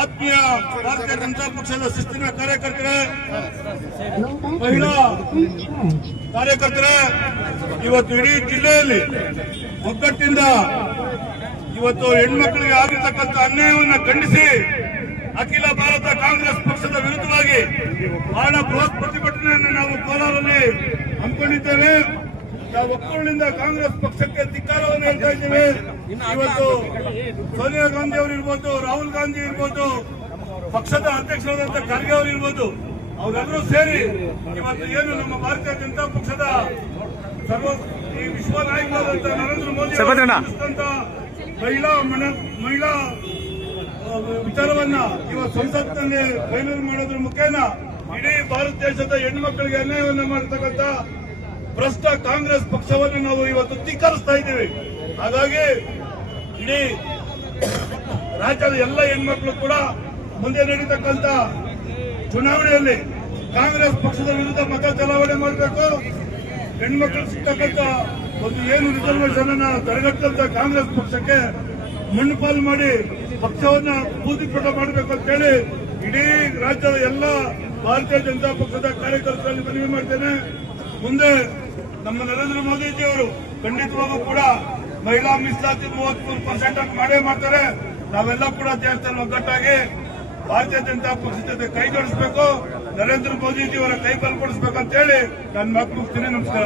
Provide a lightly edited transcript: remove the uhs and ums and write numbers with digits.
ಆತ್ಮೀಯ ಭಾರತೀಯ ಜನತಾ ಪಕ್ಷದ ಶಿಸ್ತಿನ ಕಾರ್ಯಕರ್ತರೇ, ಮಹಿಳಾ ಕಾರ್ಯಕರ್ತರೇ, ಇವತ್ತು ಇಡೀ ಜಿಲ್ಲೆಯಲ್ಲಿ ಒಗ್ಗಟ್ಟಿಂದ ಇವತ್ತು ಹೆಣ್ಮಕ್ಳಿಗೆ ಆಗಿರ್ತಕ್ಕಂಥ ಅನ್ಯಾಯವನ್ನು ಖಂಡಿಸಿ ಅಖಿಲ ಭಾರತ ಕಾಂಗ್ರೆಸ್ ಪಕ್ಷದ ವಿರುದ್ಧವಾಗಿ ಬಹಳ ಬೃಹತ್ ಪ್ರತಿಭಟನೆಯನ್ನು ನಾವು ಕೋಲಾರಲ್ಲಿ ಹಮ್ಮಿಕೊಂಡಿದ್ದೇವೆ. ನಾವು ಒಕ್ಕೂಟದಿಂದ ಕಾಂಗ್ರೆಸ್ ಪಕ್ಷಕ್ಕೆ ಧಿಕ್ಕಾರವನ್ನು ಹೇಳ್ತಾ ಇದ್ದೇವೆ. ಇವತ್ತು ಸೋನಿಯಾ ಗಾಂಧಿ ಅವರು ಇರ್ಬೋದು, ರಾಹುಲ್ ಗಾಂಧಿ ಇರ್ಬೋದು, ಪಕ್ಷದ ಅಧ್ಯಕ್ಷರಾದಂತಹ ಖರ್ಗೆ ಅವರು ಇರ್ಬೋದು, ಅವರೆಲ್ಲರೂ ಸೇರಿ ಇವತ್ತು ಏನು ನಮ್ಮ ಭಾರತೀಯ ಜನತಾ ಪಕ್ಷದ ಈ ವಿಶ್ವ ನಾಯಕರಾದಂತಹ ನರೇಂದ್ರ ಮೋದಿ ಮಹಿಳಾ ವಿಚಾರವನ್ನ ಇವತ್ತು ಸಂಸತ್ನಲ್ಲಿ ಫೈನಲ್ ಮಾಡೋದ್ರ ಮುಖೇನ ಇಡೀ ಭಾರತ ದೇಶದ ಹೆಣ್ಣುಮಕ್ಕಳಿಗೆ ಅನ್ಯಾಯವನ್ನು ಮಾಡತಕ್ಕಂಥ ಭ್ರಷ್ಟ ಕಾಂಗ್ರೆಸ್ ಪಕ್ಷವನ್ನು ನಾವು ಇವತ್ತು ಧಿಕ್ಕರಿಸ್ತಾ ಇದ್ದೇವೆ. ಹಾಗಾಗಿ ಇಡೀ ರಾಜ್ಯದ ಎಲ್ಲ ಹೆಣ್ಮಕ್ಳು ಕೂಡ ಮುಂದೆ ನಡೀತಕ್ಕಂಥ ಚುನಾವಣೆಯಲ್ಲಿ ಕಾಂಗ್ರೆಸ್ ಪಕ್ಷದ ವಿರುದ್ಧ ಮತ ಚಲಾವಣೆ ಮಾಡಬೇಕು. ಹೆಣ್ಮಕ್ಳು ಸಿಗ್ತಕ್ಕಂಥ ಒಂದು ಏನು ರಿಸರ್ವೇಶನ್ ಅನ್ನ ತಡೆಗಟ್ಟಂತ ಕಾಂಗ್ರೆಸ್ ಪಕ್ಷಕ್ಕೆ ಮಣ್ಣುಪಾಲು ಮಾಡಿ ಪಕ್ಷವನ್ನ ಬೂದಿಪಟ ಮಾಡಬೇಕು ಅಂತ ಹೇಳಿ ಇಡೀ ರಾಜ್ಯದ ಎಲ್ಲ ಭಾರತೀಯ ಜನತಾ ಪಕ್ಷದ ಕಾರ್ಯಕರ್ತರಲ್ಲಿ ಮನವಿ ಮಾಡ್ತೇನೆ. ಮುಂದೆ ನಮ್ಮ ನರೇಂದ್ರ ಮೋದಿಜಿಯವರು ಖಂಡಿತವಾಗೂ ಕೂಡ ಮಹಿಳಾ ಮೀಸಲಾತಿ 33% ಮಾಡೇ ಮಾಡ್ತಾರೆ. ನಾವೆಲ್ಲ ಕೂಡ ದೇಶದಲ್ಲಿ ಒಗ್ಗಟ್ಟಾಗಿ ಭಾರತೀಯ ಜನತಾ ಪಕ್ಷದ ಜೊತೆ ಕೈ ಜೋಡಿಸಬೇಕು, ನರೇಂದ್ರ ಮೋದಿಜಿಯವರ ಕೈ ಬಲಪಡಿಸಬೇಕು ಅಂತ ಹೇಳಿ ನನ್ನ ಮಾತು ಮುಗಿಸ್ತೀನಿ. ನಮಸ್ಕಾರ.